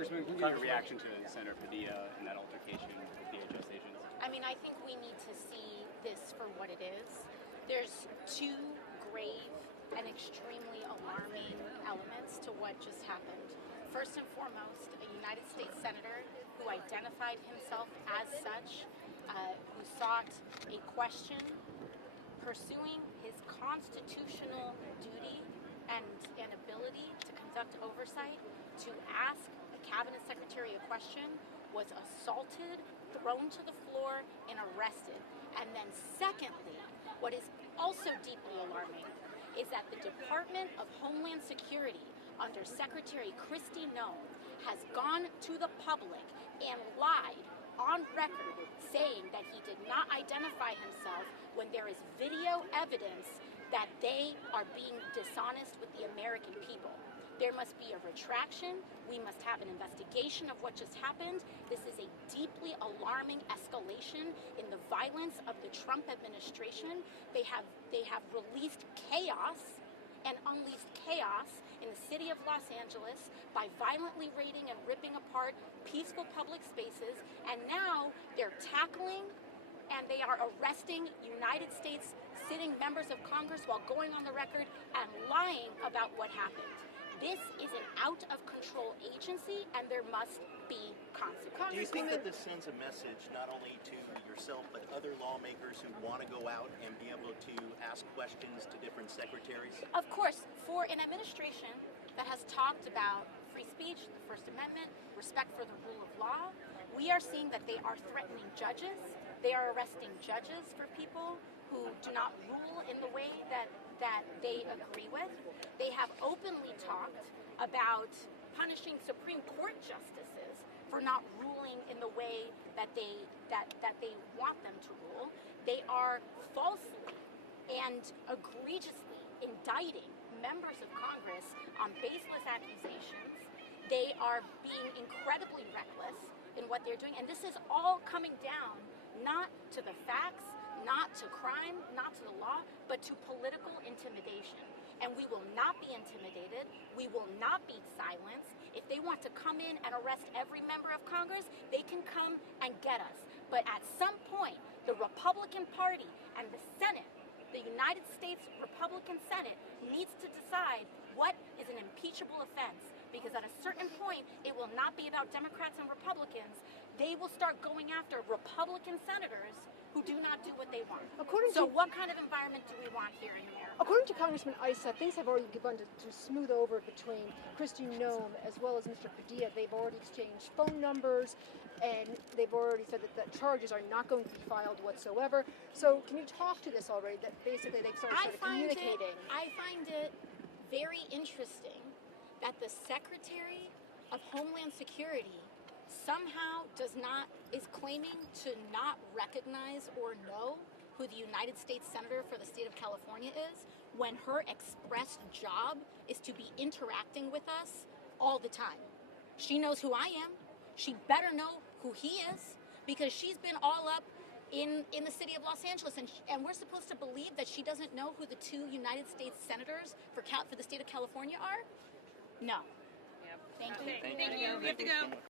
Congressman, can you give a reaction to Senator Padilla and that altercation with DHS agents? I mean, I think we need to see this for what it is. There's two grave and extremely alarming elements to what just happened. First and foremost, a United States Senator who identified himself as such, who sought a question pursuing his constitutional duty and ability to conduct oversight, to ask a cabinet secretary a question, was assaulted, thrown to the floor, and arrested. And then secondly, what is also deeply alarming is that the Department of Homeland Security under Secretary Kristi Noem has gone to the public and lied on record saying that he did not identify himself when there is video evidence that they are being dishonest with the American people. There must be a retraction. We must have an investigation of what just happened. This is a deeply alarming escalation in the violence of the Trump administration. They have released chaos and unleashed chaos in the city of Los Angeles by violently raiding and ripping apart peaceful public spaces, and now they're tackling and they are arresting United States sitting members of Congress while going on the record and lying about what happened. This is an out-of-control agency, and there must be consequences. Do you think that this sends a message not only to yourself, but other lawmakers who want to go out and be able to ask questions to different secretaries? Of course, for an administration that has talked about free speech, the First Amendment, respect for the rule of law, we are seeing that they are threatening judges. They are arresting judges for people who do not rule in the way that they agree with. They have openly talked about punishing Supreme Court justices for not ruling in the way that they want them to rule. They are falsely and egregiously indicting members of Congress on baseless accusations. They are being incredibly reckless in what they're doing, and this is all coming down not to the facts, not to crime, not to the law, but to political intimidation. And we will not be intimidated. We will not be silenced. If they want to come in and arrest every member of Congress, they can come and get us. But at some point, the Republican Party and the Senate, the United States Republican Senate, needs to decide what is an impeachable offense. Because at a certain point, it will not be about Democrats and Republicans. They will start going after Republican senators who do not do what they want. So what kind of environment do we want here in America? According to Congressman Issa, things have already begun to smooth over between Kristi Noem as well as Mr. Padilla. They've already exchanged phone numbers, and they've already said that the charges are not going to be filed whatsoever. So can you talk to this already, that basically they've started communicating? I find it very interesting that the Secretary of Homeland Security somehow is claiming to not recognize or know who the United States Senator for the state of California is, when her express job is to be interacting with us all the time. She knows who I am. She better know who he is, because she's been all up in the city of Los Angeles, and we're supposed to believe that she doesn't know who the two United States senators for the state of California are? No. Yep. Thank you. Thank you. We have to go.